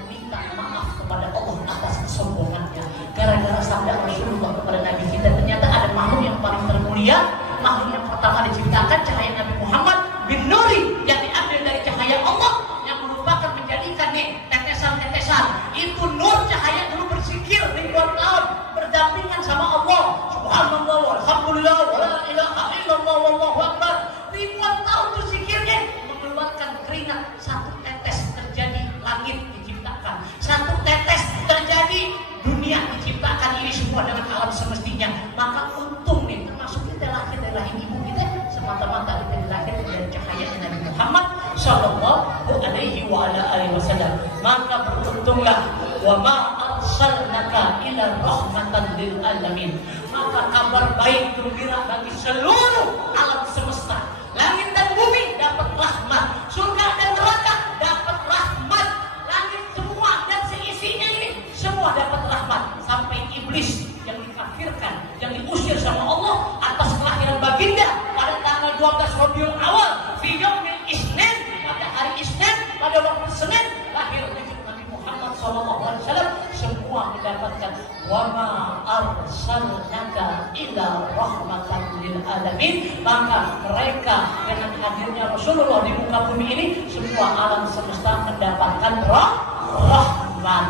meminta maaf kepada Allah atas kesombongannya. Gara-gara sabda Rasulullah kepada Nabi kita, ternyata ada makhluk yang paling termulia, makhluk yang pertama diciptakan, cahaya Nabi Muhammad bin Nuri, yang diambil dari cahaya Allah, yang merupakan menjadikan nih tetesan-tetesan. Itu nur cahaya dulu bersikir ribuan tahun berdampingan sama Allah. Subhanallah walhamdulillah wala ilaha illallah wallahu akbar. Ribuan tahun bersikirnya mengeluarkan keringat. Satu tetes terjadi langit diciptakan, satu tetes terjadi dunia diciptakan. Ini semua dengan alam semestinya. Maka untung nih, termasuk kita lahir dari rahim ibu kita semata-mata kita lahir dari cahaya Nabi Muhammad sallallahu alaihi wasallam. Maka beruntunglah, wa ma arsalnaka ila rahmatan lil alamin. Maka kabar baik gembira bagi seluruh alam semesta. Langit dan bumi dapat rahmat, surga dan neraka dapat rahmat, langit semua dan seisinya ini semua dapat rahmat. Sampai iblis yang dikafirkan, yang diusir sama Allah atas kelahiran baginda pada tanggal 12 Rabiul Awal fi yaumil Isnin, pada hari Isnin, pada waktu Senin lahir Nabi Muhammad SAW, semua mendapatkan wa ma arsalnaka ila rahmatan lil alamin. Maka mereka dengan hadirnya Rasulullah di muka bumi ini, semua alam semesta mendapatkan rahmat.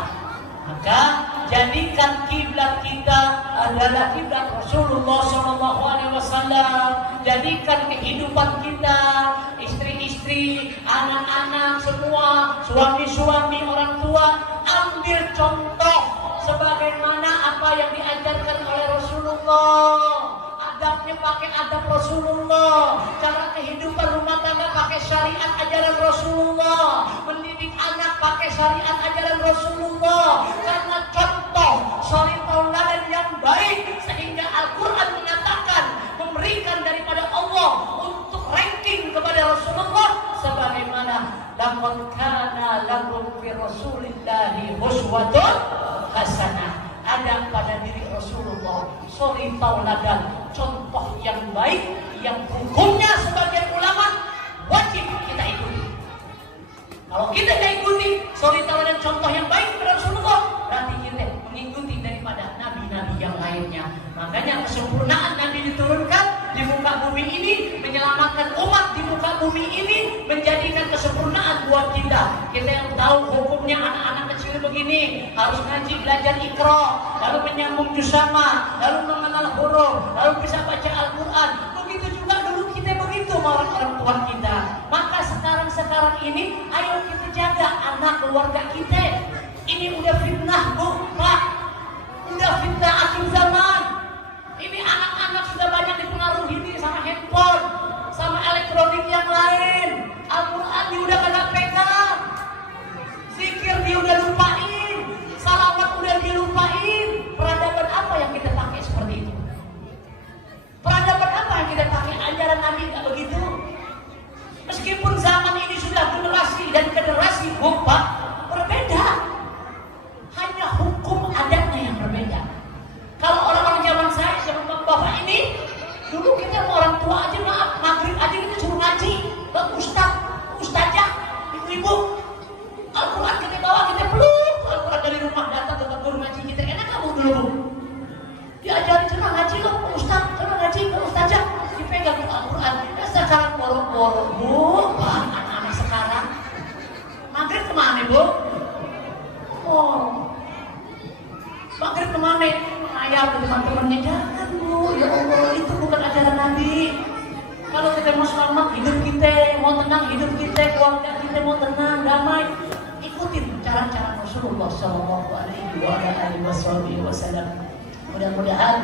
Maka jadikan kiblat kita adalah kiblat Rasulullah SAW. Jadikan kehidupan kita, istri-istri, anak-anak semua, suami-suami, orang tua, ambil contoh sebagaimana apa yang diajarkan oleh Rasulullah. Adabnya pakai adab Rasulullah, cara kehidupan rumah tangga pakai syariat ajaran Rasulullah, mendidik anak pakai syariat ajaran Rasulullah. Karena contoh suri tauladan yang baik, sehingga Al-Quran menyatakan, memberikan daripada Allah untuk ranking kepada Rasulullah sebagaimana laqad kana lakum fi rasulillahi uswatun hasanah. Ada pada diri Rasulullah suri tauladan, contoh yang baik, yang hukumnya sebagian ulama wajib kita ikuti. Kalau kita tidak ikuti suri tauladan contoh yang baik kepada Rasulullah, berarti kita kesempurnaan Nabi diturunkan di muka bumi ini, menyelamatkan umat di muka bumi ini, menjadikan kesempurnaan buat kita. Kita yang tahu hukumnya anak-anak kecil begini, harus ngaji, belajar Iqra, lalu menyambung juz sama, lalu mengenal huruf, lalu bisa baca Al-Quran. Begitu juga dulu kita begitu orang-orang tua kita. Maka sekarang ini ayo kita jaga anak keluarga kita. Ini udah fitnah Bu, Pak, udah fitnah akhir zaman. Ini anak-anak sudah banyak dipengaruhi ini sama handphone, sama elektronik yang lain. Al-Quran dia udah kagak pegang, zikir dia udah lupain, salawat udah dilupain. Peradaban apa yang kita pakai seperti itu? Peradaban apa yang kita pakai? Ajaran Nabi nggak begitu. Meskipun zaman ini sudah generasi dan generasi Pak berbeda, hanya hukum adatnya yang berbeda. Kalau orang-orang zaman saya, zaman bapak ini, dulu kita orang tua aja maaf, maghrib aja kita suruh ngaji, bang ustaz, ustazah, ibu-ibu, Al-Quran kita bawa, kita peluk Al-Quran dari rumah, datang ke guru ngaji kita. Enak kamu dulu diajarin cuma ngaji loh, ustaz, cuma ngaji ke ustazah, dipegang Al-Quran. Ya sekarang boro-boro Bu, anak-anak sekarang maghrib kemana Bu? Oh, maghrib kemana? Ayah ke teman-temannya, jangan Bu, ya Allah, itu bukan ajaran Nabi. Kalau kita mau selamat hidup kita, mau tenang hidup kita, keluarga kita mau tenang, damai, ikutin cara-cara Rasulullah Shallallahu Alaihi Wasallam. Mudah-mudahan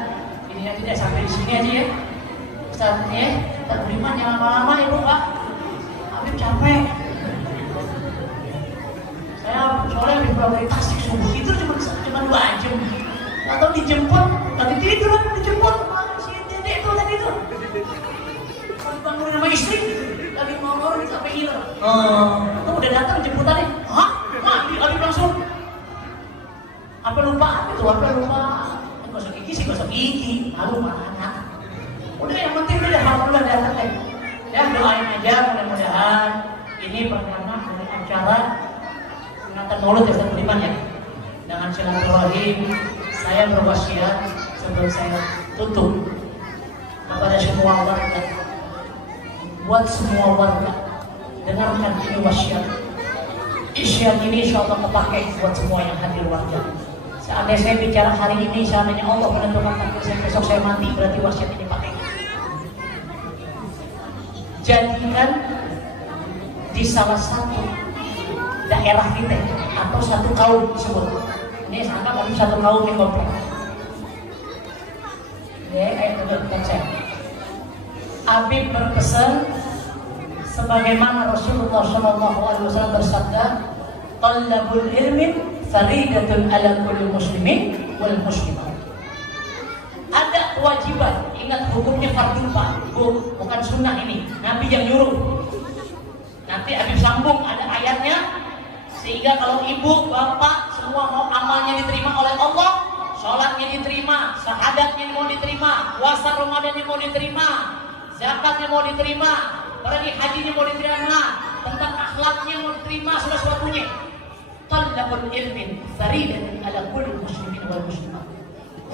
ini tidak sampai di sini aja ya, Ustaz ya. Tak beriman jangan lama-lama ya Bu, Pak. Habib capek. Saya soalnya habis pulang dari Tasik subuh itu cuma 2 jam. Atau dijemput, tadi tidur aku dijemput si Dede itu tadi itu. Mau dibangunin sama istri, lagi mau ngorong sampai hilang. Kamu udah datang jemputannya? Hah? Mati lagi langsung. Apa lupa? Itu apa lupa? Gosok gigi sih gosok gigi, malu sama anak. Udah yang penting udah alhamdulillah datang deh. Ya doain aja mudah-mudahan ini pertama dari acara peringatan Maulid ya Ustaz Budiman ya. Dengan silaturahim saya berwasiat sebelum saya tutup kepada semua warga, buat semua warga dengarkan ini wasiat. Isyarat ini insya Allah kepake buat semua yang hadir warga. Seandainya saya bicara hari ini, seandainya Allah menentukan takdir saya besok saya mati, berarti wasiat ini pakai. Jadikan di salah satu daerah kita atau satu kaum tersebut. Ini sangat kami satu kaum yang komplek. Ya, kayak betul saya. Habib berpesan sebagaimana Rasulullah SAW bersabda, "Talabul ilmi faridatun ala kulli muslimin wal muslimat." Ada kewajiban, ingat hukumnya fardu bukan sunnah ini. Nabi yang nyuruh. Nanti Habib sambung ada ayatnya. Sehingga kalau ibu, bapak, semua mau amalnya diterima oleh Allah, sholatnya diterima, syahadatnya mau diterima, puasa Ramadannya mau diterima, zakatnya mau diterima, pergi hajinya mau diterima, tentang akhlaknya mau diterima, sesuatunya. Talabul ilmin faridatun ala kulli muslimin wal muslimat.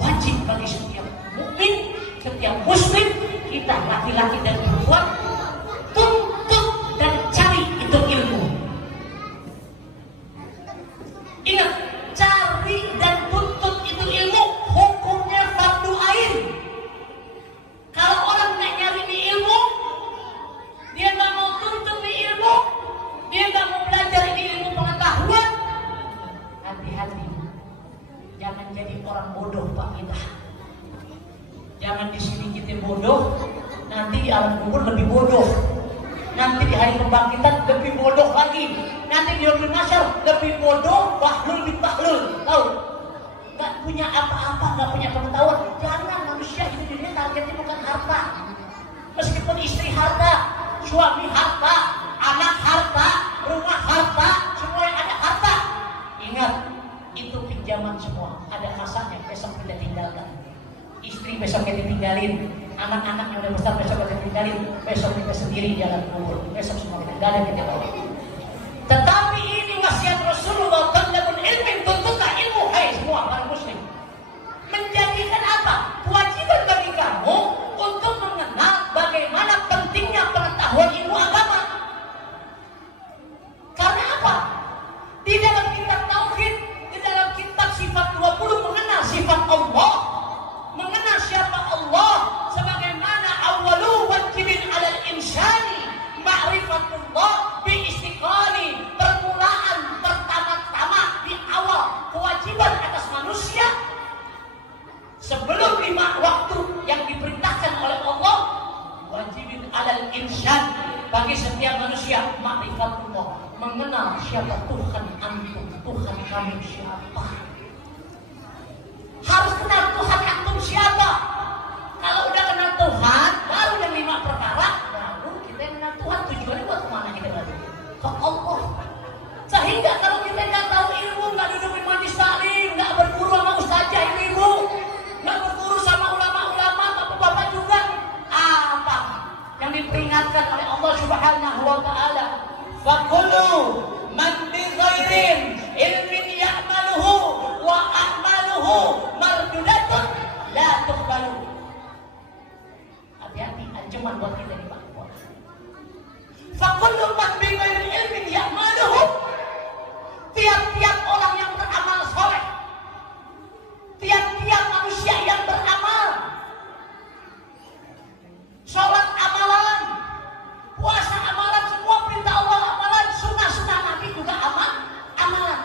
Wajib bagi setiap mukmin, setiap muslim, kita laki-laki dan perempuan, tuntut dan cari itu ilmu. Ingat, cari dan tuntut itu ilmu, hukumnya fardu ain. Kalau orang nggak nyari di ilmu, dia nggak mau tuntut di ilmu, dia nggak mau belajar di ilmu pengetahuan, hati-hati, jangan jadi orang bodoh Pak kita. Jangan di sini kita bodoh, nanti di alam kubur lebih bodoh. Nanti di hari kebangkitan lebih bodoh lagi. Nanti di yaumul mahsyar lebih bodoh, bahlul bin bahlul. Tahu? Gak punya apa-apa, gak punya pengetahuan. Jangan, manusia hidup di dunia targetnya bukan harta. Meskipun istri harta, suami harta, anak harta, rumah harta, semua yang ada harta. Ingat, itu pinjaman semua. Ada masanya, besok kita tinggalkan. Istri besok kita tinggalin. Anak-anak yang udah besar besok kita tinggalin, besok kita sendiri jalan kubur, besok semua kita gak ada kita bawa. Tetapi ini wasiat Rasulullah, talabul ilmi, tuntutlah ilmu, hai semua para muslim. Menjadikan apa? Kewajiban bagi kamu insan, bagi setiap manusia, ma'rifatullah, mengenal siapa Tuhan antum, Tuhan kami siapa. Harus kenal Tuhan antum siapa. Kalau udah kenal Tuhan, baru yang 5 perkara, baru kita kenal Tuhan. Tujuannya buat kemana kita berarti? Ke Allah. Sehingga kalau kita nggak tahu ilmu, nggak duduk di majelis taklim, nggak berguru sama ustazah ibu-ibu, nggak berguru sama ulama-ulama, bapak-bapak juga, apa yang diperingatkan oleh Allah Subhanahu wa Ta'ala? Fakulu man bi ghairin ilmin ya'maluhu wa a'maluhu mardudatun la tuqbalu. Hati-hati, ancaman buat kita nih Pak. Fakulu man bi ghairin ilmin ya'maluhu. Tiap-tiap orang yang beramal soleh, tiap-tiap manusia yang beramal, sholat amalan, puasa amalan, semua perintah Allah amalan, sunnah-sunnah Nabi juga amalan.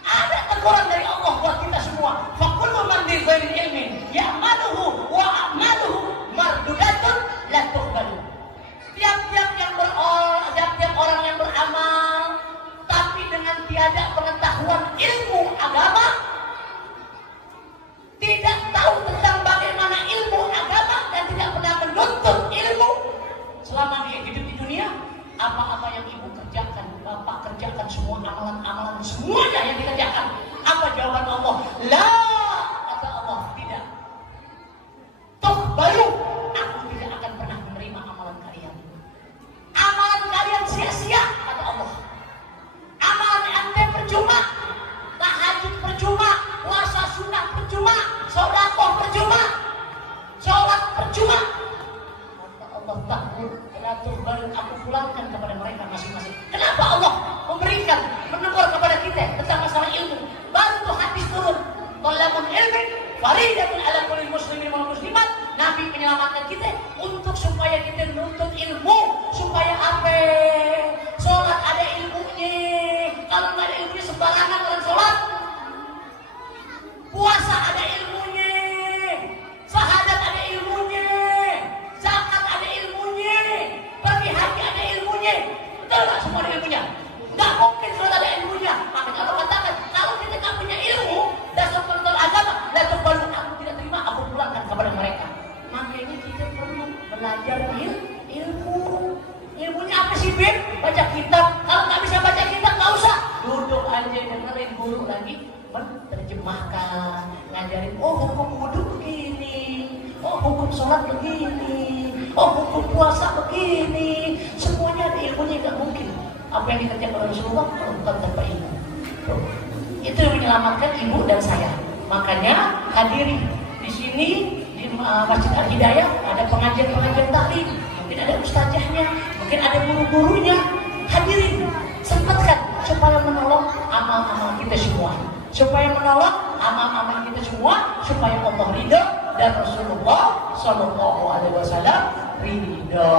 Ada teguran dari Allah buat kita semua. Fakullu man bi ghairi ilmin ya'maluhu wa a'maluhu mardudatun la tuqbalu. Tiap-tiap orang yang beramal tapi dengan tiada pengetahuan ilmu agama, tidak tahu tentang bagaimana ilmu agama dan tidak pernah menuntut ilmu selama dia hidup di dunia, apa-apa yang ibu kerjakan, bapak kerjakan, semua amalan-amalan semuanya yang dikerjakan, apa jawaban Allah? La, kata Allah, tidak. Tuqbalu, aku tidak akan pernah menerima amalan kalian. Amalan kalian sia-sia, kata Allah. Amalan anda percuma, tahajud percuma, puasa sunnah percuma, sedekah percuma, sholat percuma. Maka Allah takut, baru aku pulangkan kepada mereka masing-masing. Kenapa Allah memberikan, menegur kepada kita tentang masalah ilmu? Baru tuh hadis turun, tolabul ilmi faridatun ala kulli muslimin wal muslimat. Nabi menyelamatkan kita untuk supaya kita menuntut ilmu, supaya apa? Sholat ada ilmunya. Kalau nggak ada ilmunya sembarangan orang sholat. Puasa ada ilmunya, syahadat ada ilmunya, zakat ada ilmunya, pergi haji ada ilmunya. Betul nggak semua ada ilmunya? Nggak mungkin sholat ada ilmunya. Makanya Allah katakan, kalau kita nggak punya ilmu, dasar penuntut agama, lalu baru aku tidak terima, aku pulangkan kepada mereka. Makanya kita perlu belajar ilmu. Ilmunya apa sih, Beb? Baca kitab. Kalau nggak bisa baca kitab, nggak usah. Duduk aja dengerin guru lagi menerjemahkan, ngajarin. Oh, hukum wudhu begini. Oh, hukum sholat begini. Oh, hukum puasa begini. Semuanya ada ilmunya, nggak mungkin. Apa yang dikerjakan oleh Rasulullah bukan tanpa ilmu. Itu yang menyelamatkan ibu dan saya. Makanya hadiri di sini di Masjid Al-Hidayah ada pengajian-pengajian taklim. Mungkin ada ustazahnya, mungkin ada guru-gurunya. Hadirin, sempatkan supaya menolong amal-amal kita semua, supaya menolong amal-amal kita semua, supaya Allah ridho dan Rasulullah Shallallahu Alaihi Wasallam ridho.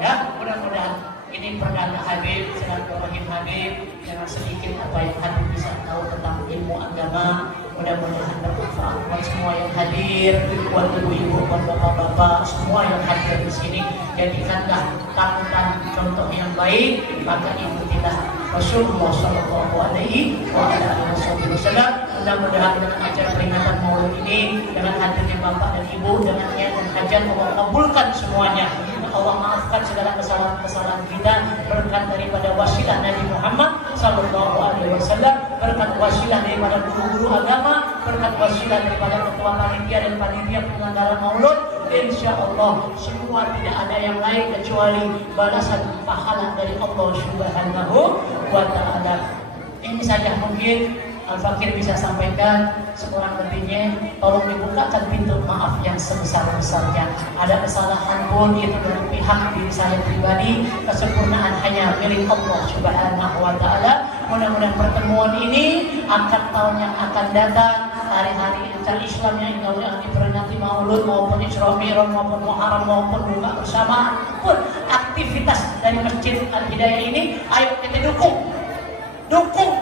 Ya, mudah-mudahan ini perdana Habib, silaturahim Habib, dengan sedikit apa yang Habib bisa tahu tentang ilmu agama. Mudah-mudahan bermanfaat buat semua yang hadir, buat ibu-ibu, buat bapak-bapak, semua yang hadir di sini. Jadikanlah tamukan contoh yang baik, maka ikutilah Rasulullah Shallallahu Alaihi Wasallam. Mudah-mudahan dengan acara peringatan Maulid ini, dengan hadirnya bapak dan ibu, dengan niat dan hajat, Allah kabulkan semuanya. Allah maafkan segala kesalahan-kesalahan kita, berkat daripada wasilah Nabi Muhammad Sallallahu Alaihi Wasallam, berkat wasilah daripada guru-guru agama, berkat wasilah daripada ketua panitia dan panitia penyelenggara Maulud. Insya Allah semua tidak ada yang lain kecuali balasan pahala dari Allah Subhanahu wa Ta'ala. Ini saja mungkin Al-Fakir bisa sampaikan, sekurang lebihnya tolong dibukakan pintu maaf yang sebesar-besarnya. Ada kesalahan pun itu dari pihak diri saya pribadi, kesempurnaan hanya milik Allah Subhanahu wa Ta'ala. Mudah-mudahan pertemuan ini akan tahun yang akan datang, hari-hari acara Islam yang diperingati Maulud maupun Isra Mi'raj maupun Muharram maupun buka bersama pun aktivitas dari Masjid Al-Hidayah ini, ayo kita dukung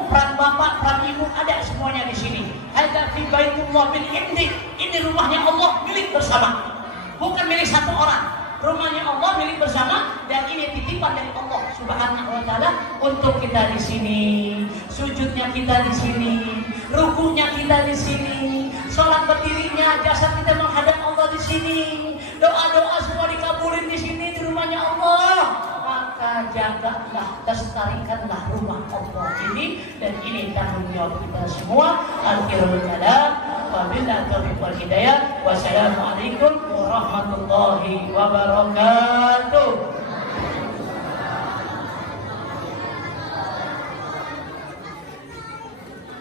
peran bapak, peran ibu, ada semuanya di sini. Hadza fi baitullah bil indi. Ini rumahnya Allah, milik bersama. Bukan milik satu orang. rumahnya Allah milik bersama, dan ini titipan dari Allah Subhanahu wa taala untuk kita di sini. Sujudnya kita di sini, rukunya kita di sini, sholat berdirinya, jasad kita menghadap Allah di sini, doa-doa semua dikabulin di sini di rumahnya Allah. Maka jagalah, lestarikanlah rumah Allah ini, dan ini tanggung jawab kita semua. Akhirul kalam, wabillahi taufiq wal hidayah. Wassalamualaikum warahmatullahi wabarakatuh.